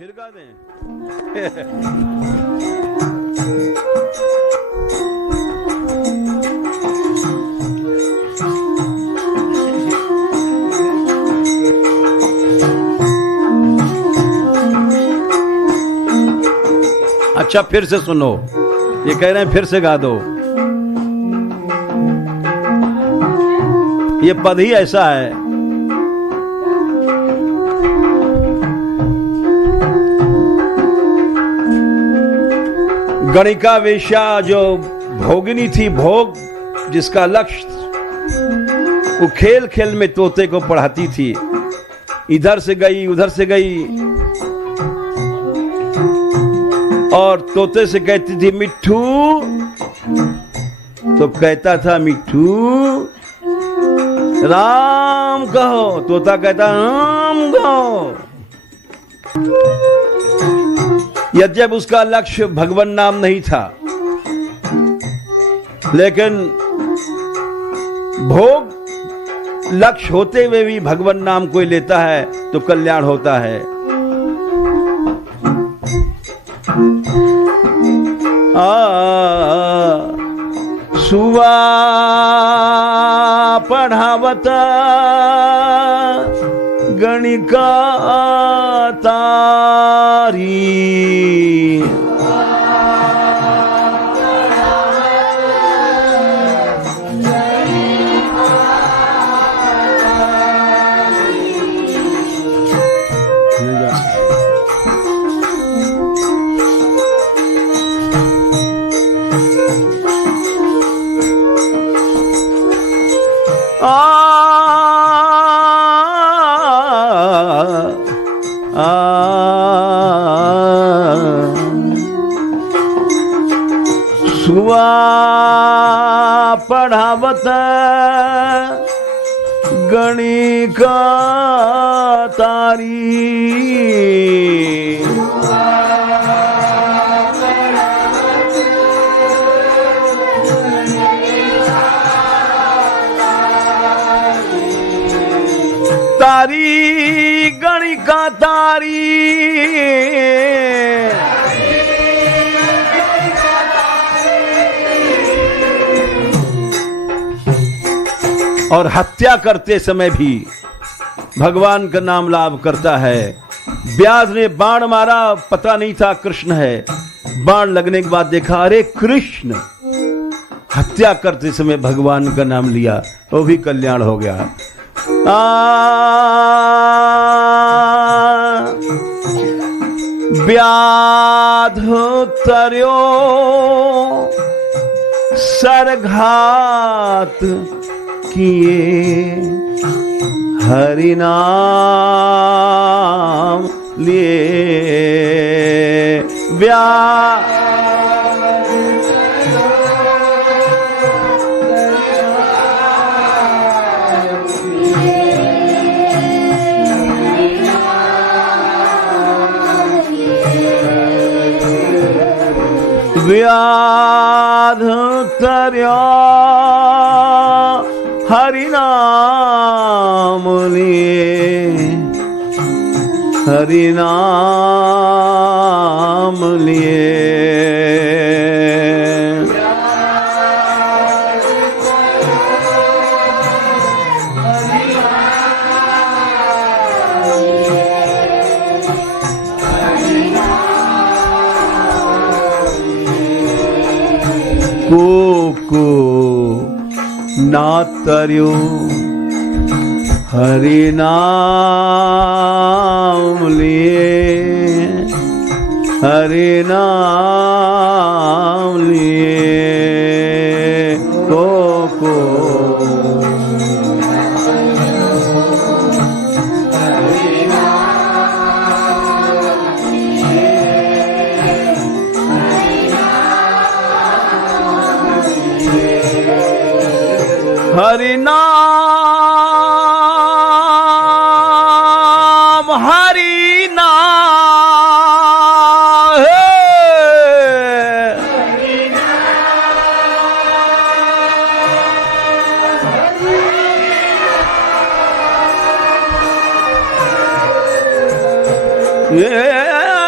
फिर गा दें। अच्छा फिर से सुनो, ये कह रहे हैं फिर से गा दो। ये पद ही ऐसा है। गणिका वेश्या जो भोगिनी थी, भोग जिसका लक्ष्य, वो खेल खेल में तोते को पढ़ाती थी। इधर से गई उधर से गई और तोते से कहती थी मिट्ठू, तो कहता था मिट्ठू राम कहो, तोता कहता राम कहो। यद्यप उसका लक्ष्य भगवान नाम नहीं था, लेकिन भोग लक्ष्य होते हुए भी भगवान नाम कोई लेता है तो कल्याण होता है। सुवा पढ़ावत गणिका तारी, सुवा पढ़ावत गणिका तारी, तारी गणिका तारी, और हत्या करते समय भी भगवान का नाम लाभ करता है। व्यास ने बाण मारा, पता नहीं था कृष्ण है। बाण लगने के बाद देखा अरे कृष्ण, हत्या करते समय भगवान का नाम लिया, वो भी कल्याण हो गया। व्याध तर्यो सरघात किए, हरि नाम लिए। व्याध तर्या हरि नाम लिए, हरि नाम लिए। को ना तर्यो हरि नाम लिए, हरि नाम लिए। को हरि नाम, हरि नाम, हे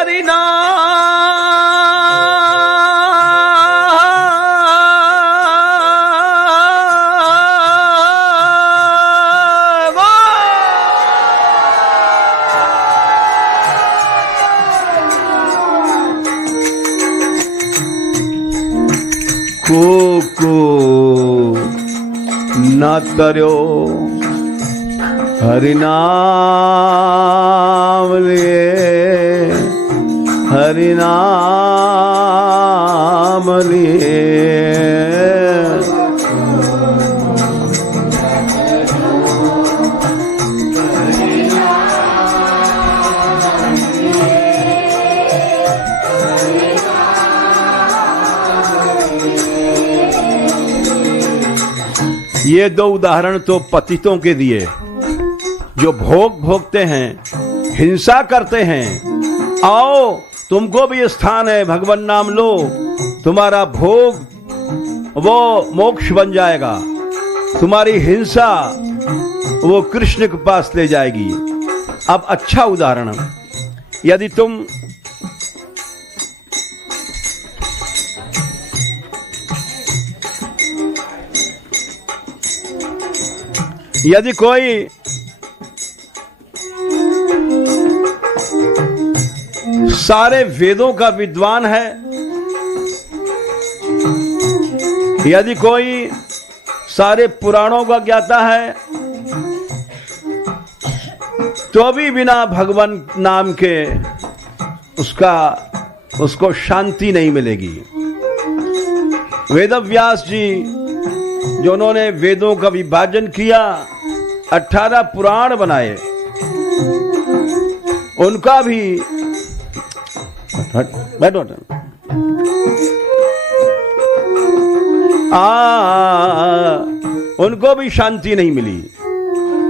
को न तरयो हरि नाम लिए, हरि नाम लिए। ये दो उदाहरण तो पतितों के दिए, जो भोग भोगते हैं, हिंसा करते हैं। आओ तुमको भी स्थान है, भगवान नाम लो, तुम्हारा भोग वो मोक्ष बन जाएगा, तुम्हारी हिंसा वो कृष्ण के पास ले जाएगी। अब अच्छा उदाहरण, यदि तुम यदि कोई सारे वेदों का विद्वान है, यदि कोई सारे पुराणों का ज्ञाता है, तो भी बिना भगवान नाम के उसको शांति नहीं मिलेगी। वेदव्यास जी जो उन्होंने वेदों का विभाजन किया, 18 पुराण बनाए, उनका भी उनको भी शांति नहीं मिली।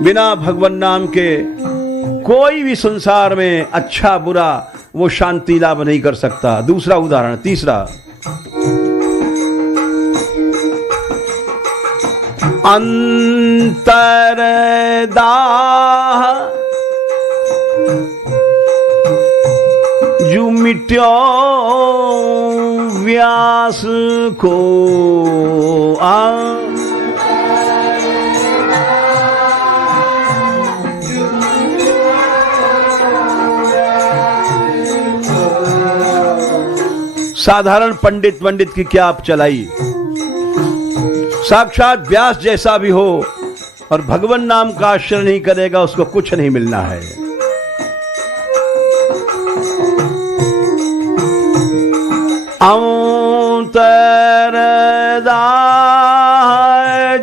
बिना भगवान नाम के कोई भी संसार में अच्छा बुरा वो शांति लाभ नहीं कर सकता। दूसरा उदाहरण, तीसरा, अंतरदाह जो मिट्यो व्यास को साधारण पंडित की क्या आप चलाई, साक्षात व्यास जैसा भी हो और भगवान नाम का आश्रय नहीं करेगा, उसको कुछ नहीं मिलना है।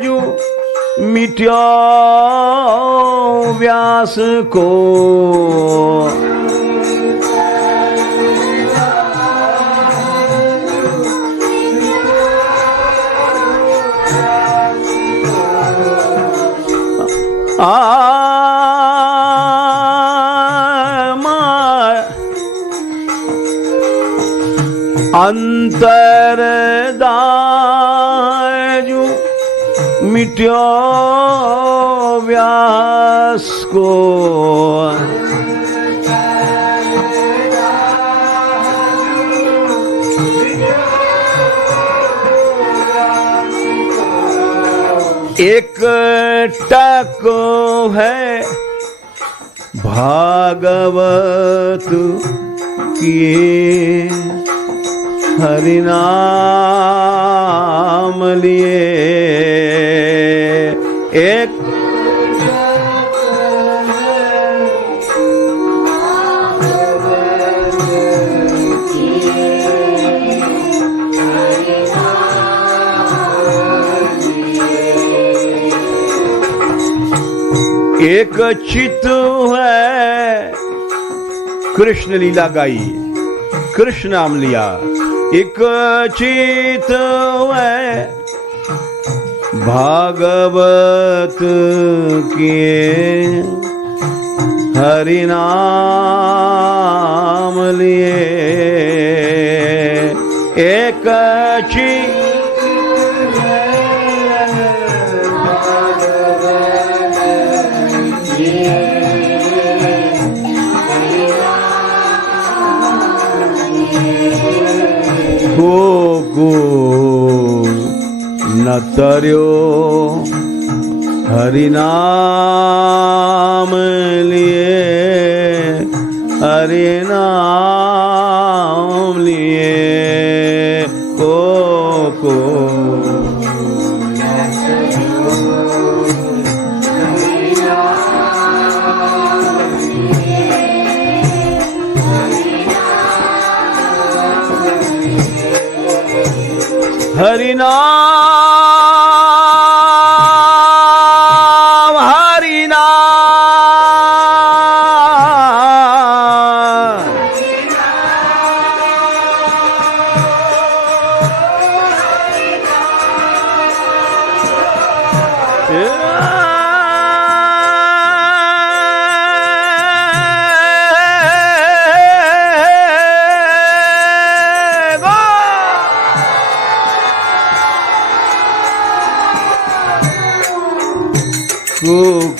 अंतरदाजु मिट्यो व्यास को अंतरदाजु मिट्यो व्यास को एक टक है भागवत किए, हरि नाम लिए। एक एक चित है कृष्ण लीला गाई, कृष्ण नाम लिया। एक चित है भागवत किए, हरि नाम लिए। एक चित को न तरयो हरि नाम लिए, हरि नाम लिए। को हरि नाम हरि नाम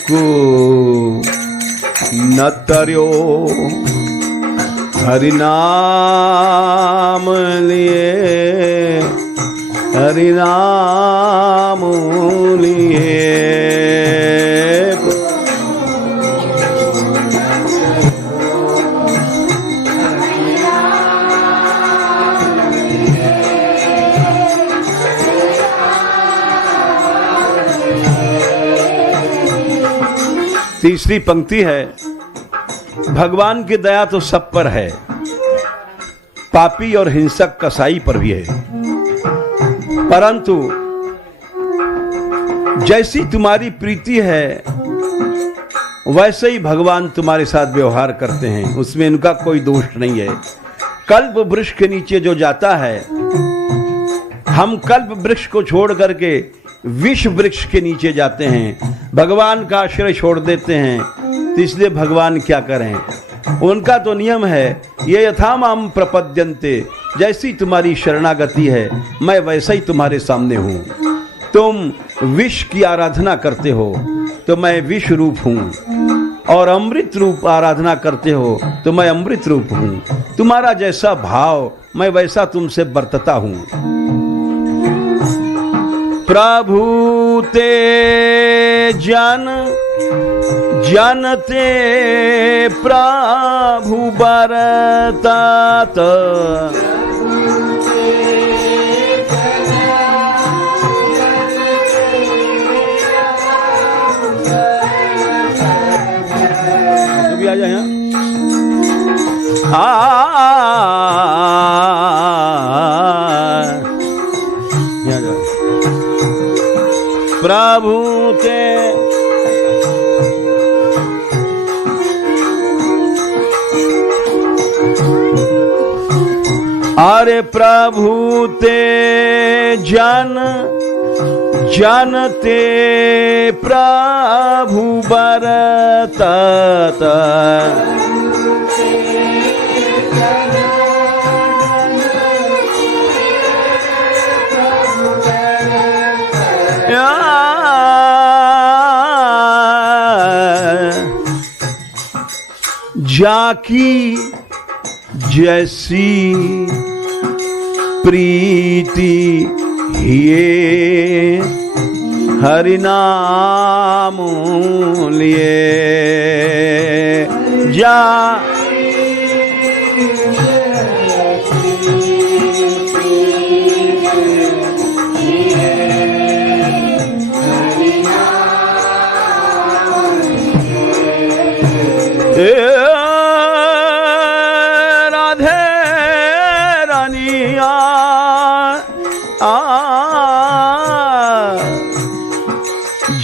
को न तर्यो हरि नाम लिए हरि नाम लिए तीसरी पंक्ति है, भगवान की दया तो सब पर है, पापी और हिंसक कसाई पर भी है, परंतु जैसी तुम्हारी प्रीति है वैसे ही भगवान तुम्हारे साथ व्यवहार करते हैं, उसमें इनका कोई दोष नहीं है। कल्प वृक्ष के नीचे जो जाता है, हम कल्प वृक्ष को छोड़ करके विष वृक्ष के नीचे जाते हैं, भगवान का आश्रय छोड़ देते हैं, तो इसलिए भगवान क्या करें, उनका तो नियम है, ये यथा माम प्रपद्यन्ते, जैसी तुम्हारी शरणागति है मैं वैसा ही तुम्हारे सामने हूं। तुम विष की आराधना करते हो तो मैं विष रूप हूं, और अमृत रूप आराधना करते हो तो मैं अमृत रूप हूं। तुम्हारा जैसा भाव मैं वैसा तुमसे बरतता हूं। प्रभु ते जनते प्रभु बरतात, तो भी आ जाए यहाँ। प्रभु ते अरे प्रभु ते जनते प्रभु बरतात, जाकी जैसी प्रीति हिये हरि नाम लिए जा राधे रानिया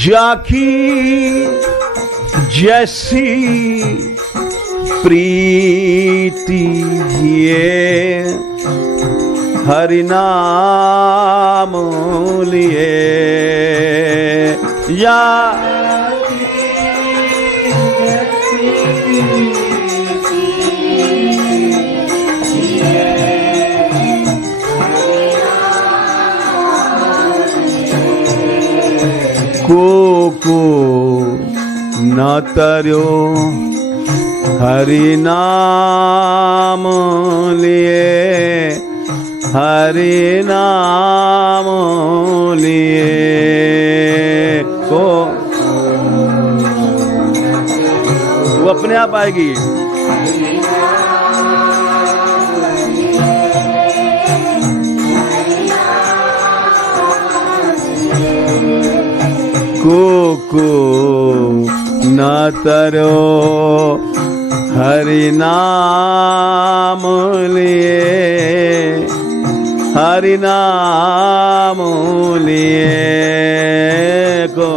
जाकी जैसी प्रीति ये हरि नाम लिए या को न तर्यो हरि नाम लिए हरि नाम लिए को वो अपने आप आएगी। को न तरो हरि नाम लिए हरि नाम लिए को।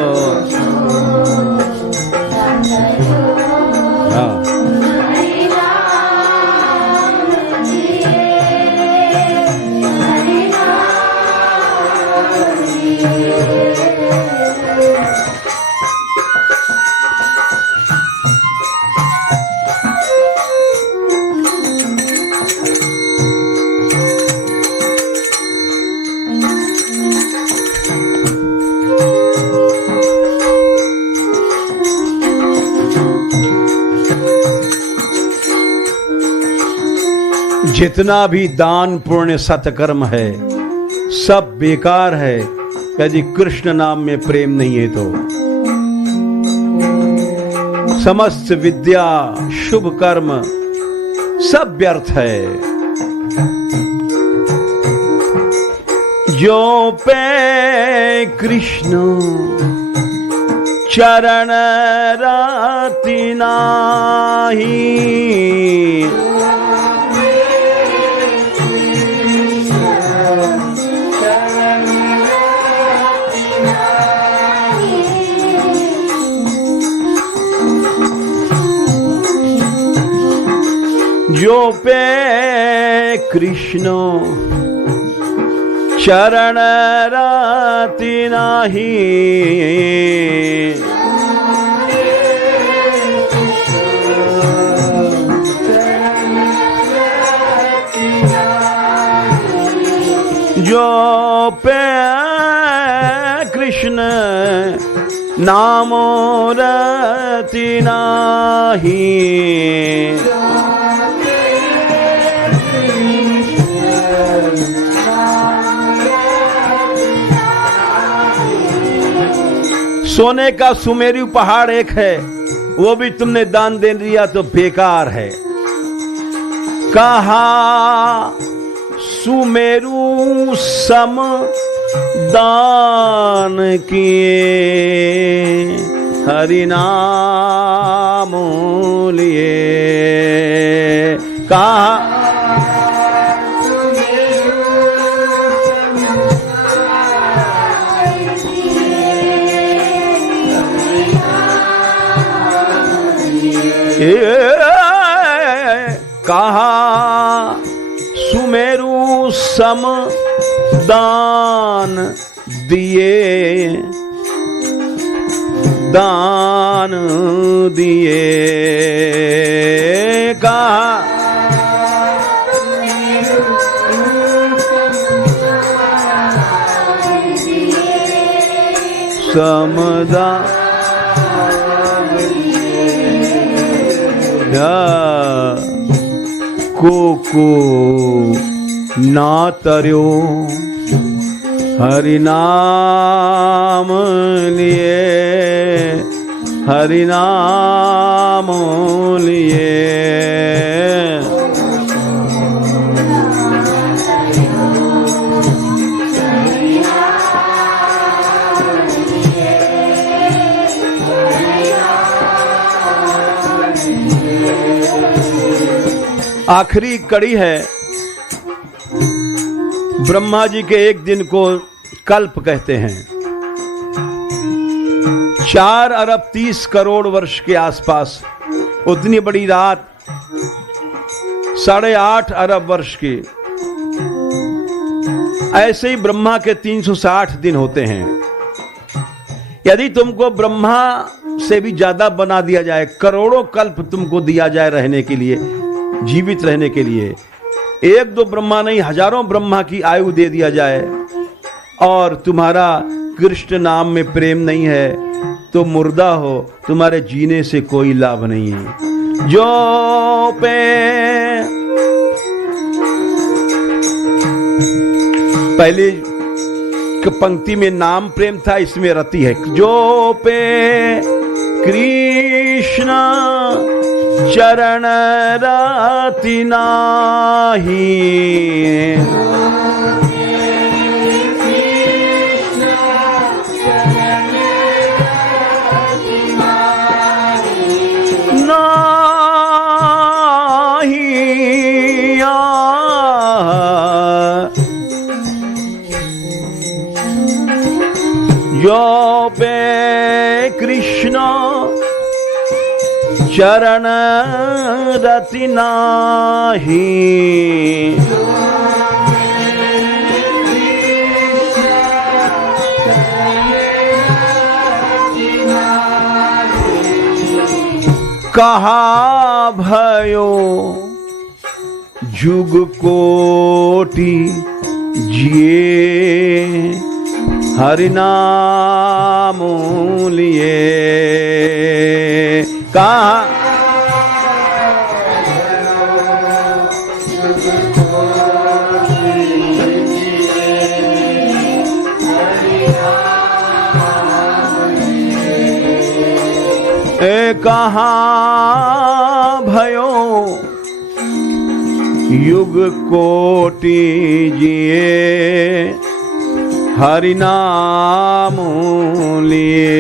जितना भी दान पुण्य सत्कर्म है सब बेकार है यदि कृष्ण नाम में प्रेम नहीं है तो। समस्त विद्या शुभ कर्म सब व्यर्थ है। जो पे कृष्ण चरण राति नाही, जो पे कृष्ण चरण राति नाही, जो पे कृष्ण नाम रति नाही, सोने का सुमेरु पहाड़ एक है, वो भी तुमने दान दे दिया तो बेकार है। कहा सुमेरु सम दान किए, हरि नाम लिए। कहा कहा सुमेरु सम दान दिए, दान दिए। कहा समदान को ना तर्यो, हरि नाम लिए, हरि नाम लिए। आखिरी कड़ी है। ब्रह्मा जी के एक दिन को कल्प कहते हैं। 4 अरब 30 करोड़ वर्ष के आसपास उतनी बड़ी रात 8.5 अरब वर्ष की। ऐसे ही ब्रह्मा के 360 दिन होते हैं। यदि तुमको ब्रह्मा से भी ज्यादा बना दिया जाए, करोड़ों कल्प तुमको दिया जाए रहने के लिए, जीवित रहने के लिए, 1-2 ब्रह्मा नहीं हजारों ब्रह्मा की आयु दे दिया जाए, और तुम्हारा कृष्ण नाम में प्रेम नहीं है तो मुर्दा हो, तुम्हारे जीने से कोई लाभ नहीं है। जो पे पहली पंक्ति में नाम प्रेम था, इसमें रति है। जो पे कृष्ण चरण राति नाही, चरण रति नाही, कहा भयो जुग कोटि जिए हरि नाम लिए। कहा कहाँ भयो युग कोटि जिए हरि नाम लिए।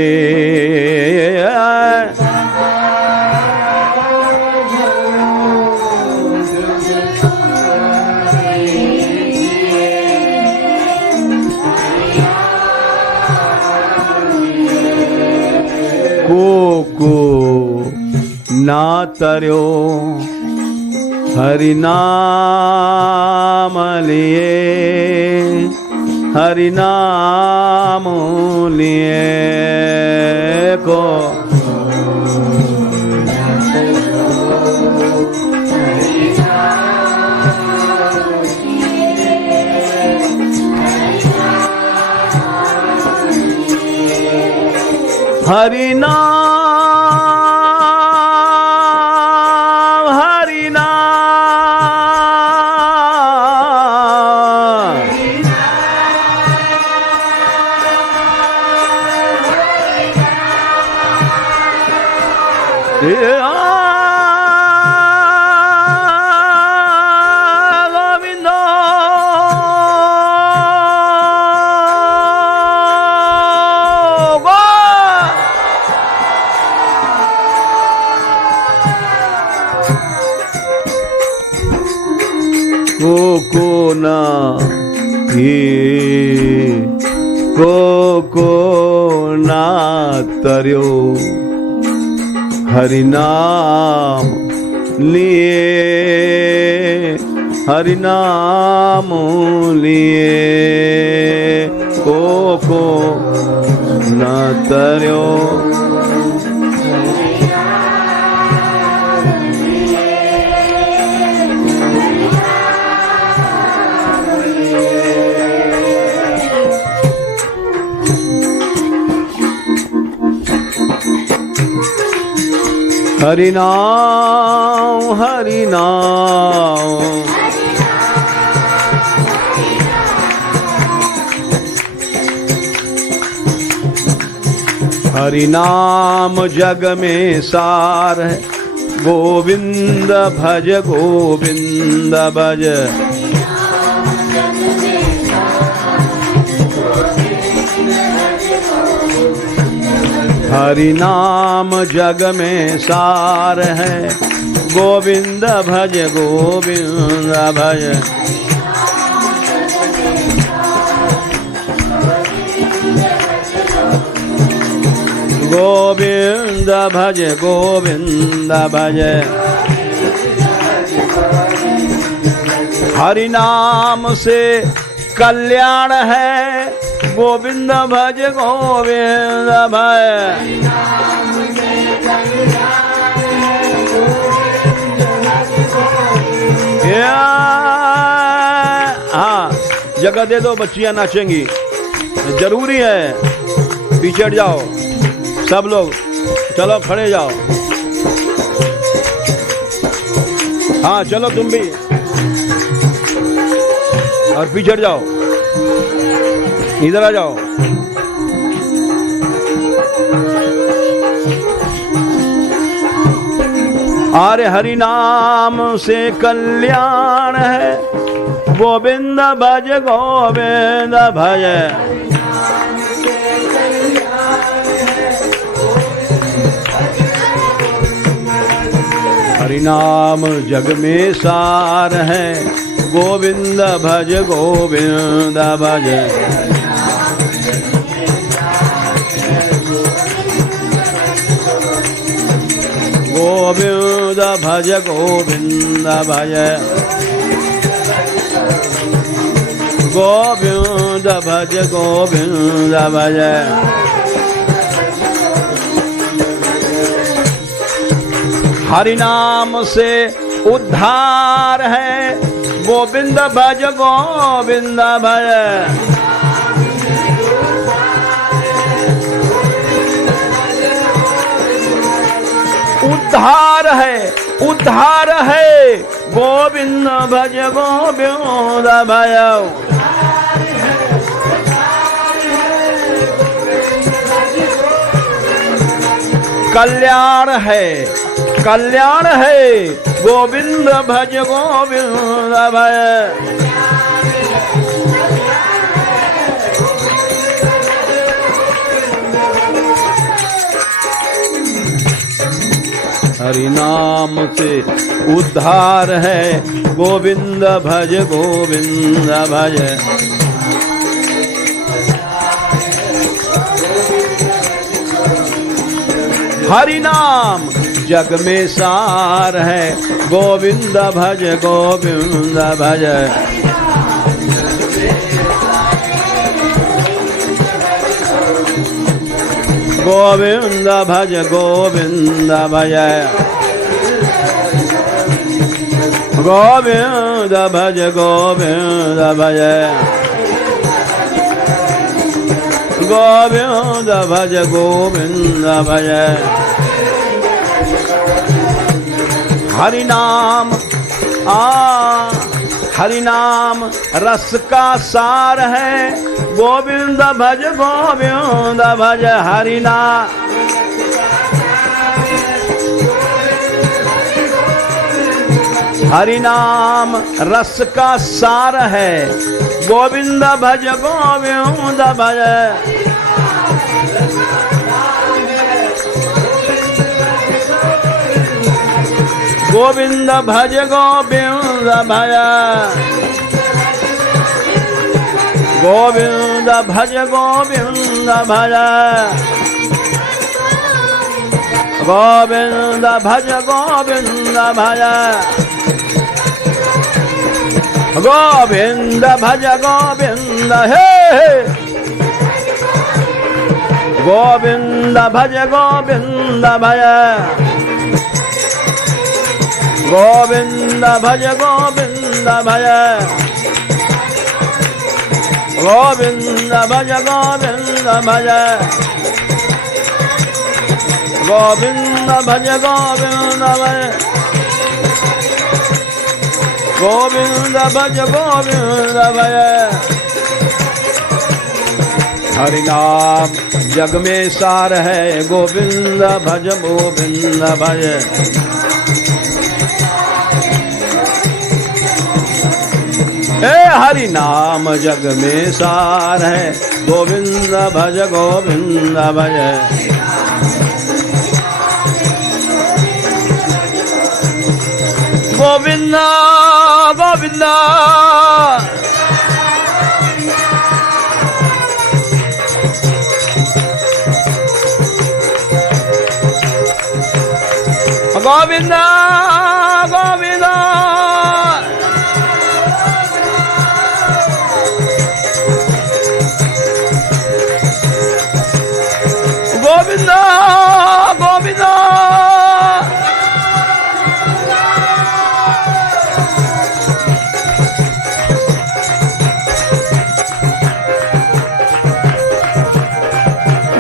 को ना तरयो हरि नाम लिए, हरि नाम लिए को। हरि नाम, हरि नाम, को ना को ना तरयो हरि नाम लिए, हरि नाम लिए को ना तरयो। हरि नाम, हरि नाम, हरि नाम जग में सार है, गोविंद भज गोविंद भज। हरि नाम जग में सार है, गोविंद भज गोविंद भज। गोविंद भज गोविंद भज। हरि नाम से कल्याण है, गोविंद भज गोविंद भज। हाँ, जगह दे दो, बच्चियां नाचेंगी, जरूरी है। पीछे हट जाओ सब लोग, चलो खड़े जाओ। हाँ चलो तुम भी, और पीछे हट जाओ, इधर आ जाओ। अरे हरि नाम से कल्याण है, गोविंद भज गोविंद भज। हरि नाम जग में सार है, गोविंद भज गोविंद भज। गोविंद भज गोविंद भज गोविंद भज गोविंद भज हरि नाम से उद्धार है गोविंद भज गोविंद भज उद्धार है गोविंद भज गोविंद भज कल्याण है गोविंद भज गोविंद भज हरि नाम से उद्धार है गोविंद भज गोविंद भज हरि नाम जग में सार है गोविंद भज गोविंद भज गोविंद भज गोविंद भज गोविंद भज गोविंद भज गोविंद भज गोविंद भज हरि नाम हरि नाम रस का सार है गोविंद भज गोविंद भज हरि नाम हरि नाम रस का सार है गोविंद भज गोविंद भज गोविंद भज गोविंद भज गोविंद भज गोविंद भज गोविंद भज गोविंद भज गोविंद भज गोविंद हे गोविंद भज गोविंद भज गोविंद भज गोविंद भज गोविंद भज गोविंद भज गोविंद भज गोविंद भज गोविंद भज गोविंद भज हरि नाम जग में सार है गोविंद भज गोविंद भज हरि नाम जग में सार है गोविंद भज गोविंद भज गोविंद गोविंद गोविंद गोविंद गोविंद गोविंद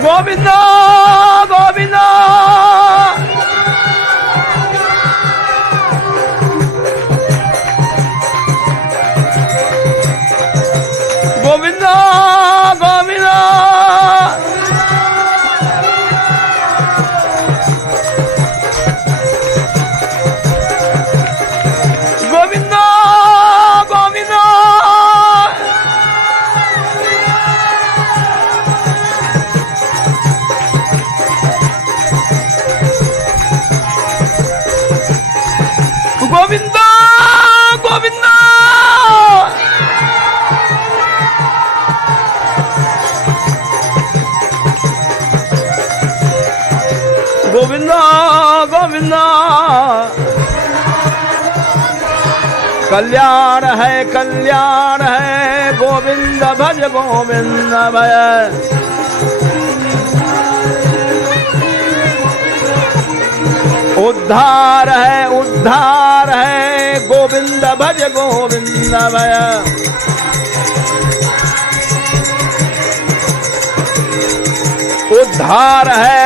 गोविंद गोविंद गोविंद गोविंद गोविंद गोविंद गोविंद गोविंद गोविंद गोविंद कल्याण है गोविंद भज गोविंद भज। उद्धार है गोविंद भज गोविंद भज। उद्धार है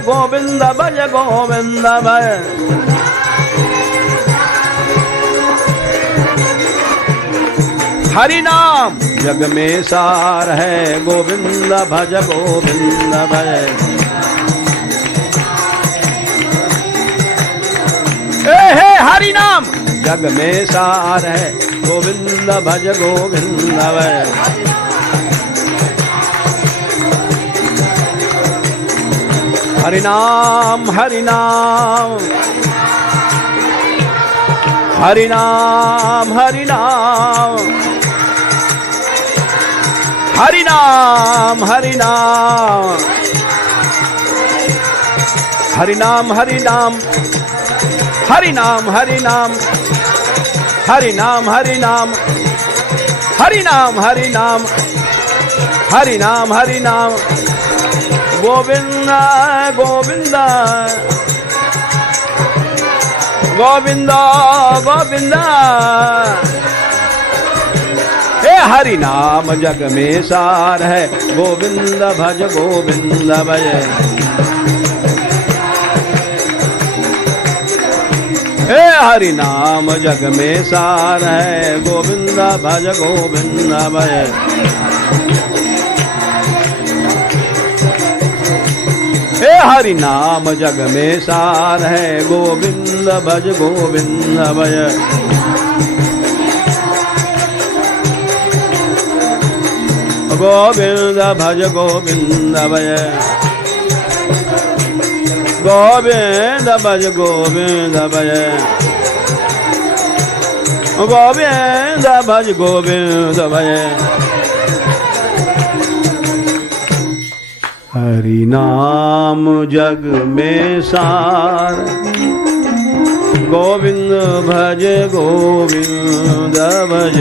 गोविंद भज गोविंद भज। हरि नाम जग में सार है गोविंद भज गोविंद भज। हे हरि नाम जग में सार है गोविंद भज गोविंद भज। हरि नाम हरि नाम हरि नाम हरि नाम हरि नाम हरि नाम हरि नाम हरि नाम हरि नाम हरि नाम हरि नाम हरि नाम हरि नाम हरि नाम हरि नाम हरि नाम गोविंद गोविंद गोविंद गोविंद। हे हरि नाम जग में सार है गोविंद भज गोविंद भज। हे हरि नाम जग में सार है गोविंद भज गोविंद भज। हे हरि नाम जग में सार है गोविंद भज गोविंद भज। गोविंद भज गोविंद भज गोविंद भज गोविंद भज गोविंद भज गोविंद भज। हरि नाम जग में सार गोविंद भज गोविंद भज।